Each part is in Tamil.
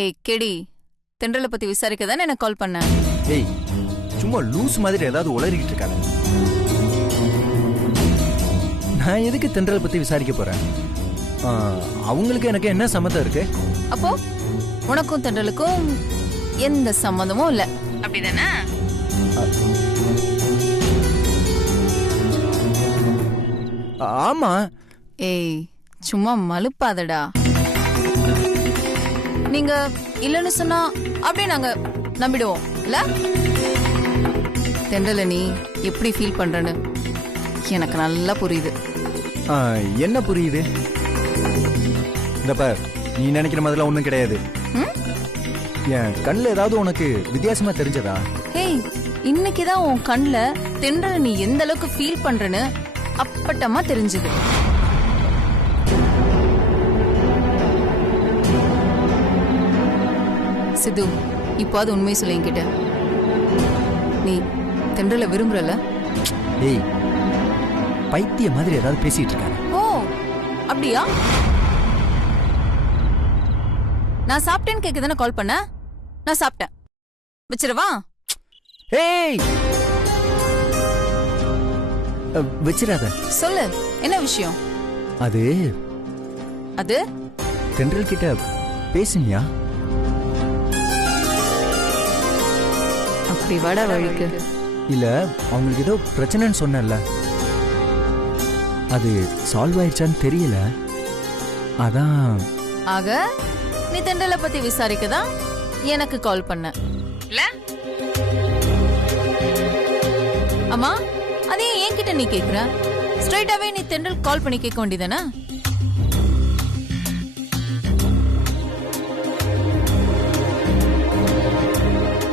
ஏய் கெடி, தென்றலை பத்தி விசாரிக்க தானே எனக்கு கால் பண்ண. ஏய் சும்மா லூஸ் மாதிரி ஏதாவது உளறிக்கிட்டு இருக்காங்க. நான் எதுக்கு தென்றலை பத்தி விசாரிக்க போறேன்? அவங்களுக்கு எனக்கு என்ன சம்மதம் இருக்கு? அப்போ உனக்கும் தென்றலுக்கும் எந்த சம்மதமும் இல்ல, அப்படிதானே? ஆமா. ஏய் சும்மா மலுப்பாதடா. நீங்க இல்லன்னு சொன்னா அப்படியே நாங்க நம்பிடுவோம் இல்ல? தென்றல நீ எப்படி ஃபீல் பண்றன்னு எனக்கு நல்லா புரியுது. என்ன புரியுது? இந்த பார், நீ நினைக்கிற மாதிரிலாம் ஒண்ணும் கிடையாது. என் கண்ணுல ஏதாவது உனக்கு வித்தியாசமா தெரிஞ்சதா? ஏய் இன்னைக்குதான் உன் கண்ணுல தென்றல நீ எந்த அளவுக்கு ஃபீல் பண்றன்னு அப்பட்டமா தெரிஞ்சது. சித்து, இப்போ அது உண்மையை சொல்ல என்கிட்ட. நீ தென்றல விரும்புறல? ஏய் பைத்திய மாதிரி ஏதாவது பேசிட்டு இருக்காரு. ஓ அப்படியா? நான் சாப்பிட்டேன்னு கேட்க தானே கால் பண்ண. நான் சாப்பிட்டேன், வச்சிரவா? ஏய் வச்சிராத. சொல்லு, என்ன விஷயம்? அது அது தென்றல் கிட்ட பேசுனியா? அப்படி வட வழிக்கு இல்ல, அவங்களுக்கு ஏதோ பிரச்சனைன்னு சொன்னல, அது சால்வ் ஆயிடுச்சான்னு தெரியல, அதான். ஆக நீ தென்றலை பத்தி விசாரிக்கதான் எனக்கு கால் பண்ண இல்ல? அம்மா, அதே என்கிட்ட நீ கேக்குற? ஸ்ட்ரைட்டாவே நீ தென்றல் கால் பண்ணி கேட்க வேண்டியதானே?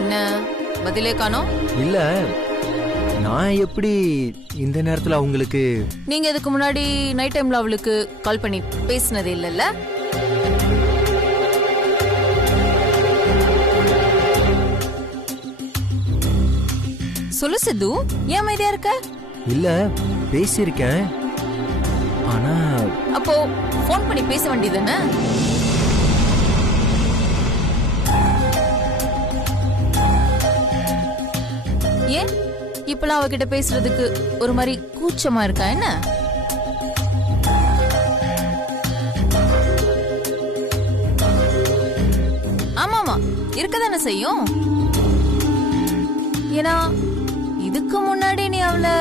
என்ன பதிலே காணோம்? இல்ல, நான் எப்படி இந்த நேரத்துல அவங்களுக்கு? நீங்க இதுக்கு முன்னாடி நைட் டைம்ல அவளுக்கு கால் பண்ணி பேசினதே இல்லல்ல? சொல்லு சித்து, ஏன் அமைதியா இருக்க? இல்ல, பேசியிருக்கேன். ஆனா அப்போ போன் பண்ணி பேச வேண்டியதுதானே? ஏன் இப்பெல்லாம் அவகிட்ட பேசுறதுக்கு ஒரு மாதிரி கூச்சமா இருக்கா என்ன? ஆமாமா, இருக்கதானே செய்யும். ஏன்னா இதுக்கு முன்னாடி நீ அவளை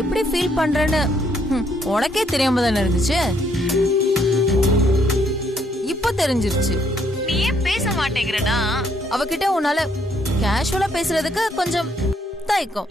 எப்படி ஃபீல் பண்றன்னு உனக்கே தெரியாம தானே இருந்துச்சு. இப்ப தெரிஞ்சிருச்சு. நீ ஏன் பேச மாட்டேங்கிறனா அவகிட்ட உன்னால கேஷுவலா பேசுறதுக்கு கொஞ்சம் தயக்கம்.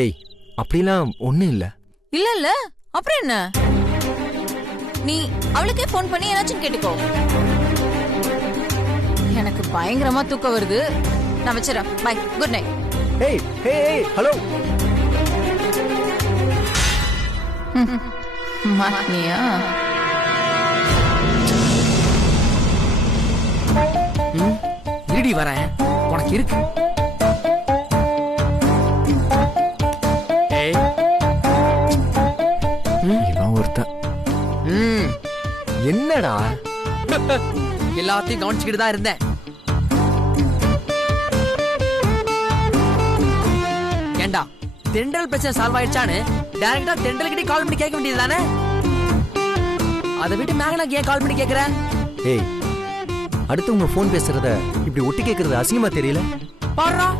ஏய் அப்படிலாம் ஒண்ணும் இல்ல. இல்ல இல்ல, அப்புறம் என்ன? நீ அவளுக்கே போன் பண்ணி ஏதாச்சும் கேட்டுக்கோ. எனக்கு பயங்கரமா தூக்கம் வருது, நான் வச்சிடறேன். By, good night. ஏய் ஏய் ஹலோ. மாட்னியா? இருடி வரேன், உனக்கு இருக்கு. இவன் ஒருத்தன். என்னடா? எல்லாத்தையும் கவனிச்சுக்கிட்டு தான் இருந்தேன். ஏண்டா தென்றல் பிரச்சனை சால்வ் ஆயிடுச்சான்னு டைரக்டா தென்றல் கிட்ட கால் பண்ணி கேட்க வேண்டியது தானே? அதை விட்டு மேகனாக்கு ஏன் கால் பண்ணி கேக்குற? ஏய், அடுத்தவங்க போன் பேசுறத இப்படி ஒட்டி கேக்குறது அசிங்கமா தெரியல? பாருடா,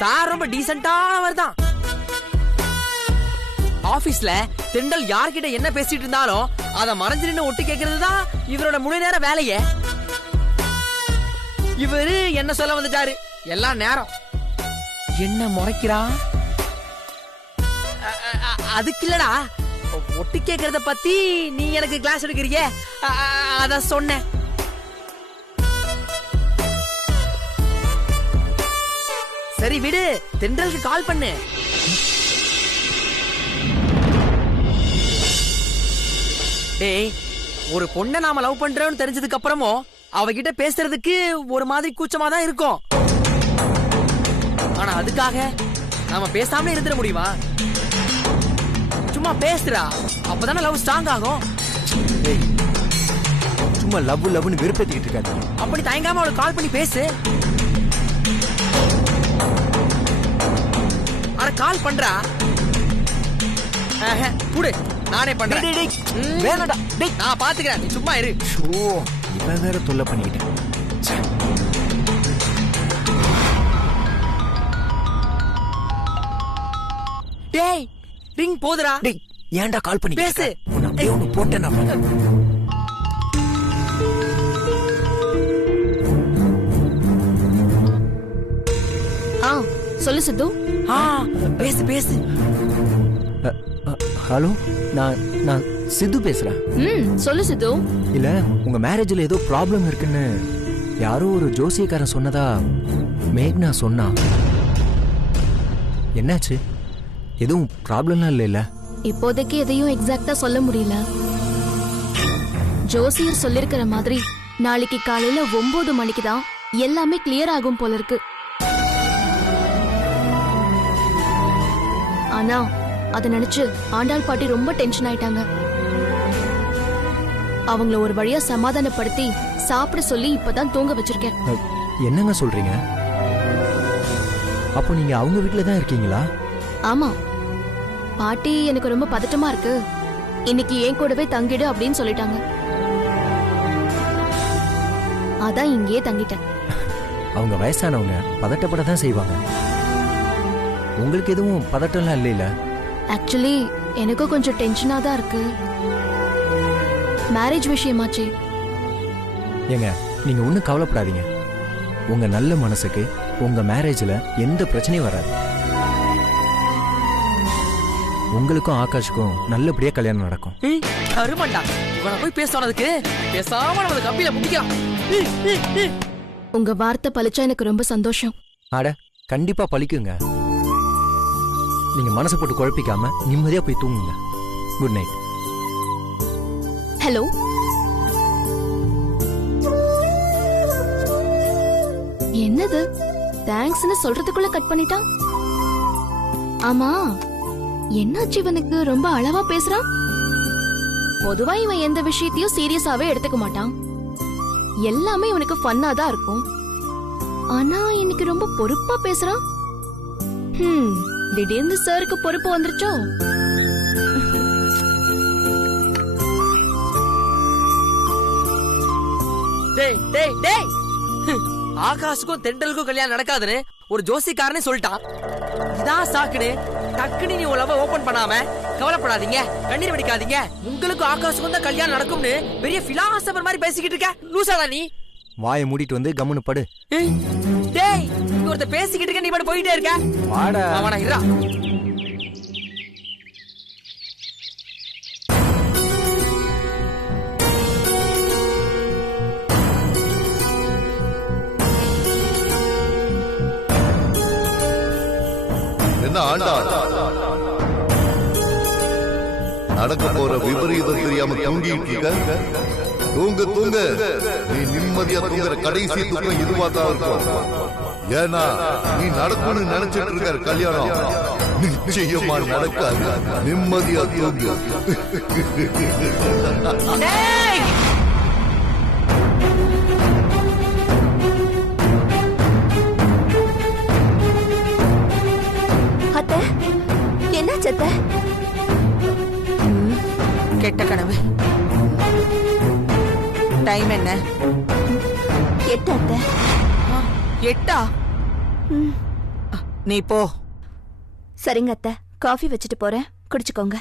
சார் ரொம்ப டீசென்ட்டானவர் தான். ஆபீஸ்ல தென்றல் யார்கிட்ட என்ன பேசிட்டு இருந்தாலும் அத மறைஞ்சு நின்னு ஒட்டி கேக்குறது தான் இவரோட முழு நேர வேலையே. இவரு என்ன சொல்ல வந்துட்டாரு, எல்லா நேரம் என்ன முறைக்கிறா? அதுக்கு இல்லடா, ஒட்டி கேக்குறத பத்தி நீ எனக்கு கிளாஸ் எடுக்கிறிய, அத சொன்னேன். சரி விடு, தென்றலுக்கு கால் பண்ணு. டேய், ஒரு பொண்ணை நாம லவ் பண்றோம்னு தெரிஞ்சதுக்கு அப்புறமும் அவகிட்ட பேசுறதுக்கு ஒரு மாதிரி கூச்சமா தான் இருக்கும். ஆனா அதுக்காக நாம பேசாம இருந்துட முடியுமா? சும்மா பேசுறா, அப்பதானே லவ் ஸ்ட்ராங் ஆகும். சும்மா லவ்னு வெறுப்பேத்திக்கிட்டு இருக்காரு. அப்படி தயங்காம அவளுக்கு கால் பண்ணி பேசு. அட கால் பண்றா. குடு, நானே பண்றேன். வேணாடா டேய், நான் பாத்துக்கிறேன், நீ சும்மா இரு. ஓ இவன் வேற தொல்லை பண்ணிக்கிட்டேன். டேய் ரிங் போதுடா. டேய் ஏன்டா கால் பண்ணி பேசு. உன்னை அப்படியே ஒண்ணு போட்டேன் நான். சொல்லு சித்து. பேசு பேசு. ஹலோ, நான் சித்து பேசுறேன். சொல்லு சித்து. இல்ல உங்க மேரேஜ்ல ஏதோ ப்ராப்ளம் இருக்குன்னு யாரோ ஒரு ஜோசியக்காரன் சொன்னதா மேக்னா சொன்னா. என்னாச்சு? எதுவும் ப்ராப்ளம்லாம் இல்ல? இப்போதைக்கு எதையும் எக்ஸாக்ட்டா சொல்ல முடியல. ஜோசியர் சொல்லிருக்கிற மாதிரி நாளைக்கு காலையில 9 மணிக்கு தான் எல்லாமே கிளியர் ஆகும் போல இருக்கு. ஆனா அத நினைச்சு ஆண்டாள் பாட்டி ரொம்ப டென்ஷன் ஆயிட்டாங்க. அவங்கள ஒரு வழியா சமாதானப்படுத்தி சாப்பிட சொல்லி இப்பதான் தூங்க வச்சிருக்கேன். என்னங்க சொல்றீங்க? அப்போ நீங்க அவங்க வீட்ல தான் இருக்கீங்களா? ஆமா, பாட்டி எனக்கு ரொம்ப பதட்டமா இருக்கு, இன்னைக்கு என் கூடவே தங்கிடு அப்படின்னு சொல்லிட்டாங்க. அதான் இங்கேயே தங்கிட்டேன். அவங்க வயசானவங்க பதட்டப்பட தான் செய்வாங்க. உங்களுக்கு எதுவும் பதட்டம்லாம் இல்லைல? ஆக்சுவலி எனக்கும் கொஞ்சம் டென்ஷனா தான் இருக்கு. மேரேஜ் விஷயமாச்சே. ஏங்க நீங்க ஒன்னும் கவலைப்படாதீங்க. உங்க நல்ல மனசுக்கு உங்க மேரேஜ்ல எந்த பிரச்சனையும் வராது. உங்களுக்கும் ஆகாஷுக்கும் நல்லபடியா கல்யாணம் நடக்கும். அருமண்டா, இவனை போய் பேச சொன்னதுக்கு பேசாம நமது கம்பியில முட்டிக்கலாம். உங்க வார்த்தை பழிச்சா எனக்கு ரொம்ப சந்தோஷம். ஆட கண்டிப்பா பழிக்குங்க. நீங்க மனசை போட்டு குழப்பிக்காம நிம்மதியா போய் தூங்குங்க. Good night. ஹலோ, என்னது தேங்க்ஸ்னு சொல்றதுக்குள்ள கட் பண்ணிட்டான்? ஆமா, என்னாச்சு இவனுக்கு? ரொம்ப அளவா பேசுறான். பொதுவா இவன் எந்த விஷயத்தையும் சீரியஸாவே எடுத்துக்க மாட்டான். எல்லாமே இவனுக்கு ஃபன்னா தான் இருக்கும். ஆனா இன்னைக்கு ரொம்ப பொறுப்பா பேசுறான். திடீர்னு சாருக்கு பொறுப்பு வந்துருச்சோ? டேய் டேய் டேய், ஆகாஷுக்கும் தெண்டலுக்கும் கல்யாணம் நடக்காதுன்னு ஒரு ஜோசிக்காரனே சொல்லிட்டான். இதான் சாக்குன்னு டக்குனு நீ உலக ஓபன் பண்ணாம கவலைப்படாதீங்க, கண்ணீர் வடிக்காதீங்க, உங்களுக்கும் ஆகாஷுக்கும் தான் கல்யாணம் நடக்கும்னு பெரிய பிலாசபர் மாதிரி பேசிக்கிட்டு இருக்க. லூசாடா நீ. வாயை மூடிட்டு வந்து கம்முன்னு படு. டேய், இங்க ஒருத்த பேசிக்கிட்டு இருக்க, நீ பாட்டு போயிட்டே இருக்க. வாடா. அவனா இருடா. என்ன ஆண்டா, நடக்க போற விபரீதம் தெரியாம தூங்கிட்டு இருக்க? தூங்க தூங்க, நீ நிம்மதியா தூங்குற கடைசி தூக்கம் இதுவா தான் இருக்கும். ஏன்னா நீ நடக்கணும்னு நினைச்சிட்டு இருக்க கல்யாணம் நிச்சயமா நடக்காது. நிம்மதியா தூங்கு. அத்தை, என்னாச்சு அத்தை? கெட்ட கனவு. டைம் என்ன? 8 அத்தை. 8? நீ போ. சரிங்க அத்தை, காஃபி வச்சுட்டு போறேன், குடிச்சுக்கோங்க.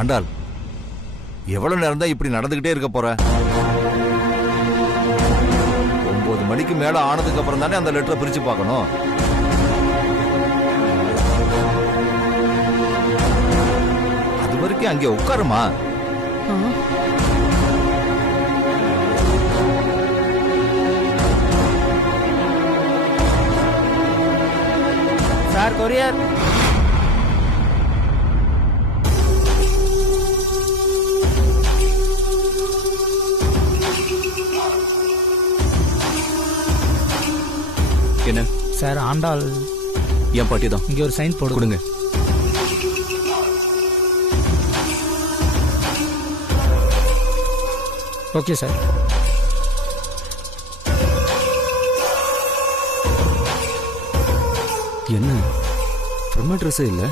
ஆண்டாள், எவ்வளவு நேரம் தான் இப்படி நடந்துகிட்டே இருக்க போற? 9 மணிக்கு மேல ஆனதுக்கு அப்புறம் தானே அந்த லெட்டரை பிரிச்சு பார்க்கணும். அது வரைக்கும் அங்கே உட்காருமா. Sir courier. என்ன சார் ஆண்டாள் என் பாட்டி தான். இங்க ஒரு சைன் போடு. கொடுங்க. Okay sir. என்ன ஃப்ரம் அட்ரஸே இல்லை.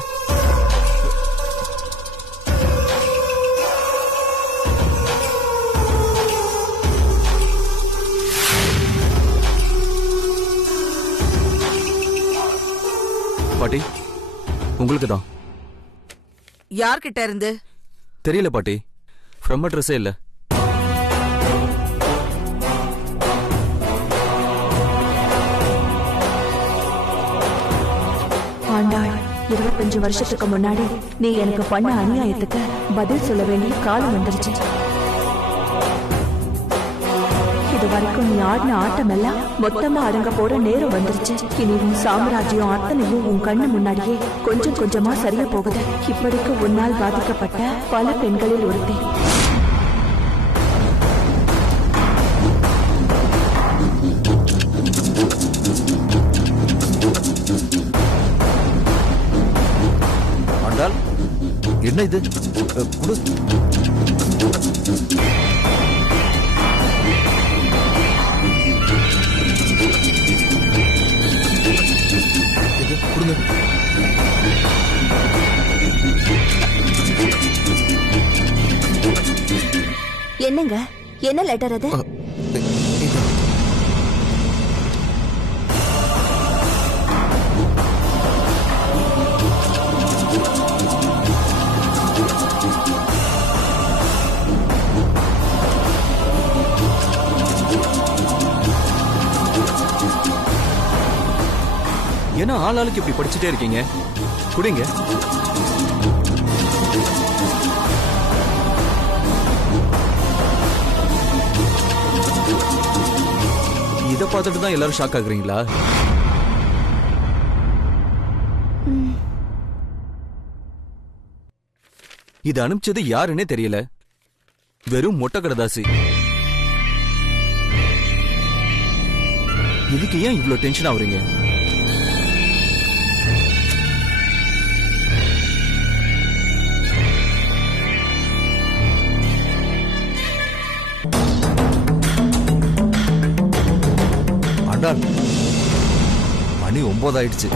பாட்டி உங்களுக்கு தான். யார்கிட்ட இருந்து? தெரியல பாட்டி, ஃப்ரம் அட்ரஸே இல்லை. ஆண்டாள், 25 வருஷத்துக்கு முன்னாடி நீ எனக்கு பண்ண அநியாயத்துக்கு பதில் சொல்ல வேண்டிய காலம் வந்துருச்சு. இது வரைக்கும் நீ ஆடின ஆட்டம் எல்லாம் மொத்தமா அடங்க போற நேரம் வந்துருச்சு. இனி உன் சாம்ராஜ்யம் அத்தனையும் உன் கண்ணு முன்னாடியே கொஞ்சம் கொஞ்சமா சரியா போகுது. இப்படிக்கு உன்னால் பாதிக்கப்பட்ட பல பெண்களில் ஒருத்தி. ஆண்டாள், என்ன இது? குடு. இது கொடுங்க. என்னங்க, என்ன லெட்டர் அது? ஏன்னா ஆளாளுக்கு இப்படி படிச்சுட்டே இருக்கீங்க. குடிங்க. இதை பார்த்துட்டு தான் எல்லாரும் ஷாக் ஆகுறீங்களா? இது அனுப்பிச்சது யாருன்னே தெரியல. வெறும் மொட்டை கடதாசி. இதுக்கு ஏன் இவ்வளவு டென்ஷன் ஆகுறீங்க? ஆண்டாள், மணி 9 ஆயிடுச்சு.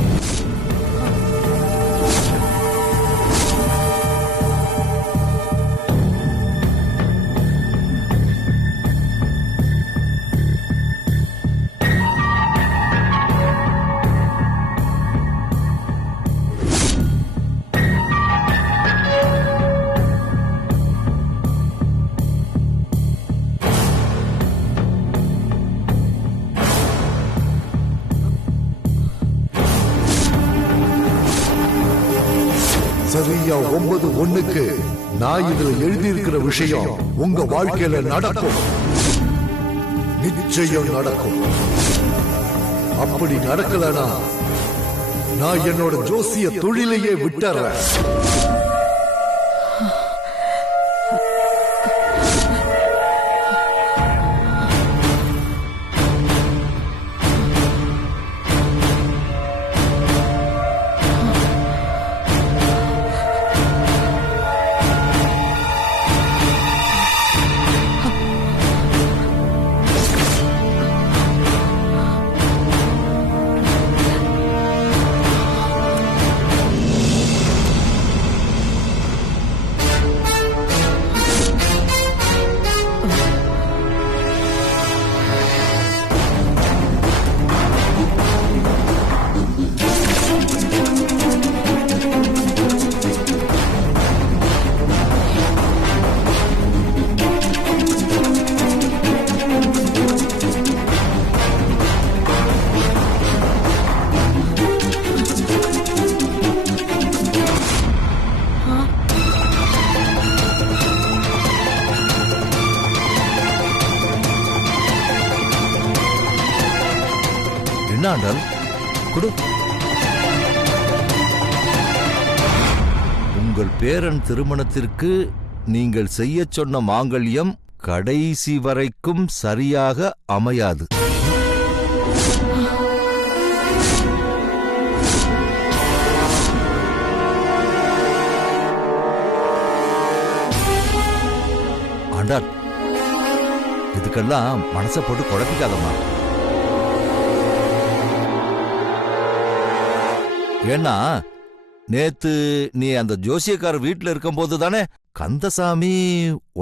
சரியா 9:01 நான் இதுல எழுதியிருக்கிற விஷயம் உங்க வாழ்க்கையில நடக்கும். நிச்சயம் நடக்கும். அப்படி நடக்கலனா நான் என்னோட ஜோசிய தொழிலையே விட்டுறேன். என்ன ஆண்டாள்? கொடு. உங்கள் பேரன் திருமணத்திற்கு நீங்கள் செய்ய சொன்ன மாங்கல்யம் கடைசி வரைக்கும் சரியாக அமையாது. ஆண்டாள், இதுக்கெல்லாம் மனசை போட்டு குழப்பிக்காதம்மா. ஏன்னா நேத்து நீ அந்த ஜோசியக்கார வீட்டுல இருக்கும் போது தானே கந்தசாமி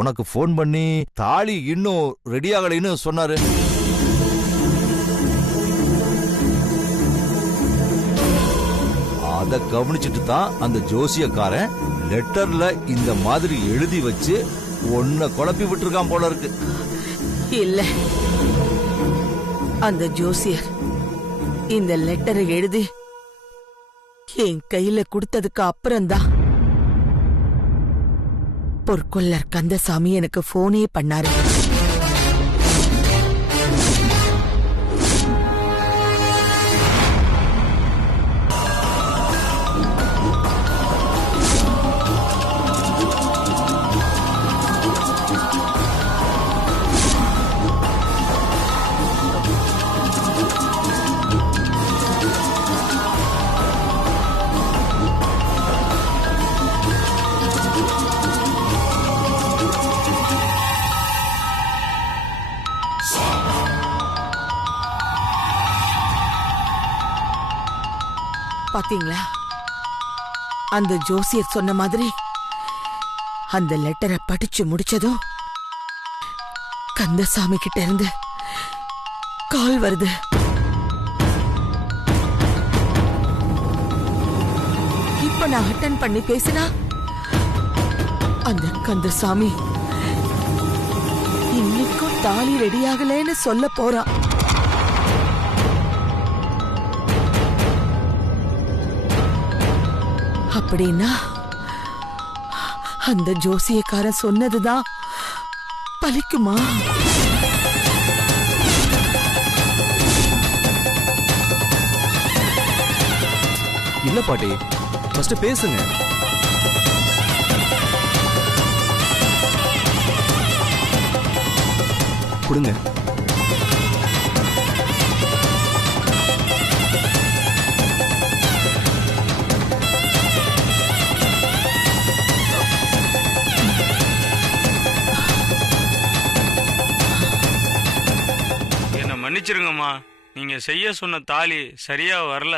உனக்கு போன் பண்ணி தாலி இன்னும் ரெடி ஆகலைன்னு சொன்னாரு. அத கவனிச்சுட்டு தான் அந்த ஜோசியக்காரன் லெட்டர்ல இந்த மாதிரி எழுதி வச்சு உன்னை குழப்பி விட்டுருக்கான் போல இருக்கு. இல்ல, அந்த ஜோசியர் இந்த லெட்டரை எழுதி என் கையில கொடுத்ததுக்கு அப்புறம்தான் பொற்கொள்ளர் கந்தசாமி எனக்கு போனே பண்ணாரு. பாத்தீங்களா, அந்த ஜோசியர் சொன்ன மாதிரி அந்த லெட்டரை படிச்சு முடிச்சதும் கந்தசாமி கிட்ட இருந்து கால் வருது. இப்ப நான் அட்டன் பண்ணி பேசினா அந்த கந்தசாமி இன்னைக்கும் தாலி ரெடி ஆகலன்னு சொல்ல போறான். அப்படின்னா அந்த ஜோசியக்காரன் சொன்னதுதான் பலிக்குமா? இல்ல பாட்டி, ஃபர்ஸ்ட் பேசுங்க. கொடுங்க. மன்னிச்சிருங்கம்மா, நீங்க செய்ய சொன்ன தாலி சரியா வரல.